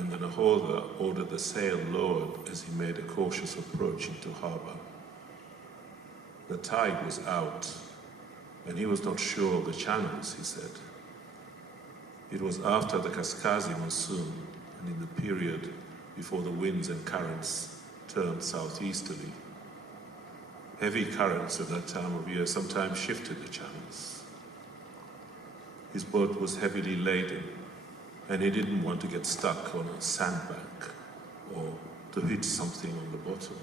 and the Nahodha ordered the sail lowered as he made a cautious approach into harbour. The tide was out, and he was not sure of the channels, he said. It was after the Kaskazi monsoon and in the period before the winds and currents turned southeasterly. Heavy currents at that time of year sometimes shifted the channels. His boat was heavily laden, and he didn't want to get stuck on a sandbank or to hit something on the bottom.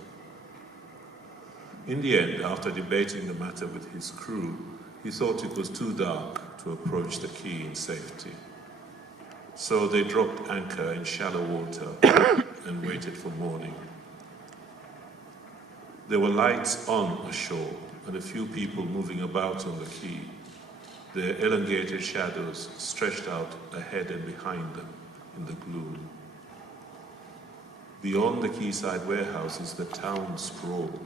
In the end, after debating the matter with his crew, he thought it was too dark to approach the quay in safety. So they dropped anchor in shallow water and waited for morning. There were lights on ashore and a few people moving about on the quay, their elongated shadows stretched out ahead and behind them in the gloom. Beyond the quayside warehouses, the town sprawled,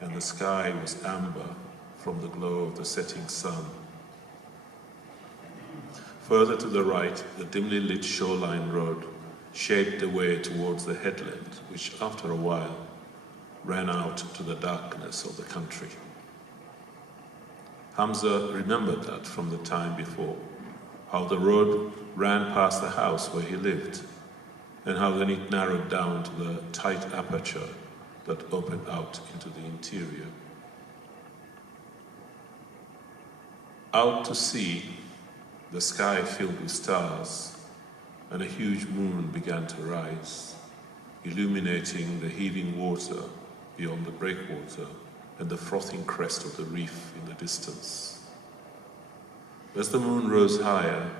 and the sky was amber from the glow of the setting sun. Further to the right, the dimly lit shoreline road shaped the way towards the headland, which after a while ran out to the darkness of the country. Hamza remembered that from the time before, how the road ran past the house where he lived, and how then it narrowed down to the tight aperture that opened out into the interior. Out to sea, the sky filled with stars, and a huge moon began to rise, illuminating the heaving water beyond the breakwater and the frothing crest of the reef in the distance. As the moon rose higher,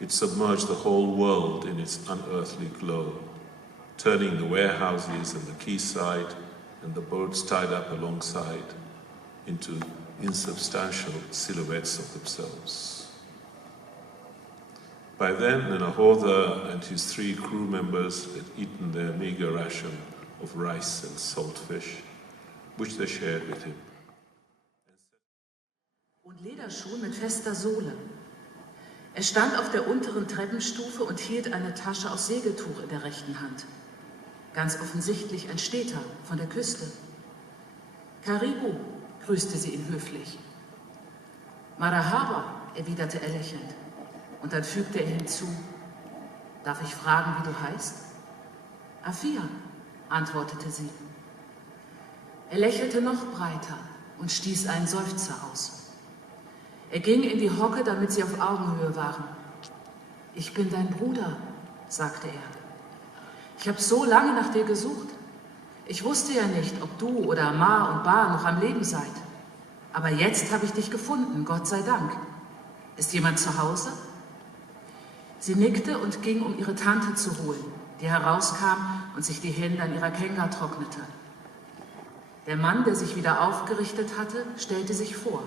it submerged the whole world in its unearthly glow, turning the warehouses and the quayside and the boats tied up alongside into insubstantial silhouettes of themselves. By then, the Nahodha and his 3 crew members had eaten their meager ration of rice and salt fish, which they shared with him. Und Lederschuhe mit fester Sohle. Er stand auf der unteren Treppenstufe und hielt eine Tasche aus Segeltuch in der rechten Hand. Ganz offensichtlich ein Städter von der Küste. Karibu, grüßte sie ihn höflich. Marahaba, erwiderte er lächelnd. Und dann fügte er hinzu, darf ich fragen, wie du heißt? Afia, antwortete sie. Er lächelte noch breiter und stieß einen Seufzer aus. Er ging in die Hocke, damit sie auf Augenhöhe waren. Ich bin dein Bruder, sagte er. Ich habe so lange nach dir gesucht. Ich wusste ja nicht, ob du oder Ma und Ba noch am Leben seid. Aber jetzt habe ich dich gefunden, Gott sei Dank. Ist jemand zu Hause? Sie nickte und ging, um ihre Tante zu holen, die herauskam und sich die Hände an ihrer Kenga trocknete. Der Mann, der sich wieder aufgerichtet hatte, stellte sich vor.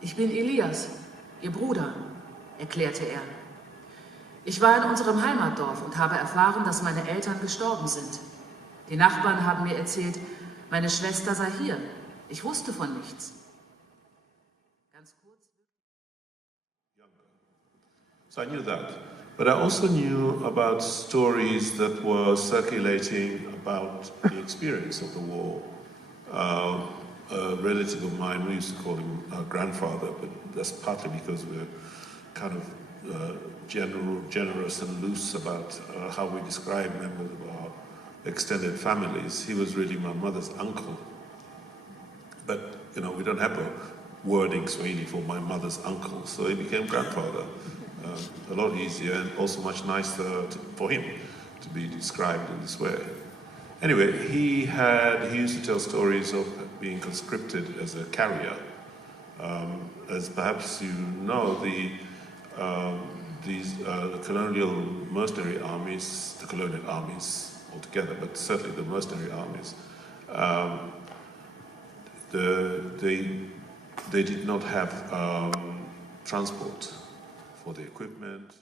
Ich bin Elias, Ihr Bruder, erklärte er. Ich war in unserem Heimatdorf und habe erfahren, dass meine Eltern gestorben sind. Die Nachbarn haben mir erzählt, meine Schwester sei hier. Ich wusste von nichts. Ganz kurz. So I knew that. But I also knew about stories that were circulating about the experience of the war. A relative of mine, we used to call him our grandfather, but that's partly because we're kind of generous and loose about how we describe members of our extended families. He was really my mother's uncle. But, you know, we don't have a word in Swahili for my mother's uncle, so he became grandfather. A lot easier and also much nicer for him to be described in this way. Anyway, he used to tell stories of being conscripted as a carrier. As perhaps you know, the colonial mercenary armies, the colonial armies altogether, but certainly the mercenary armies, they did not have transport for the equipment,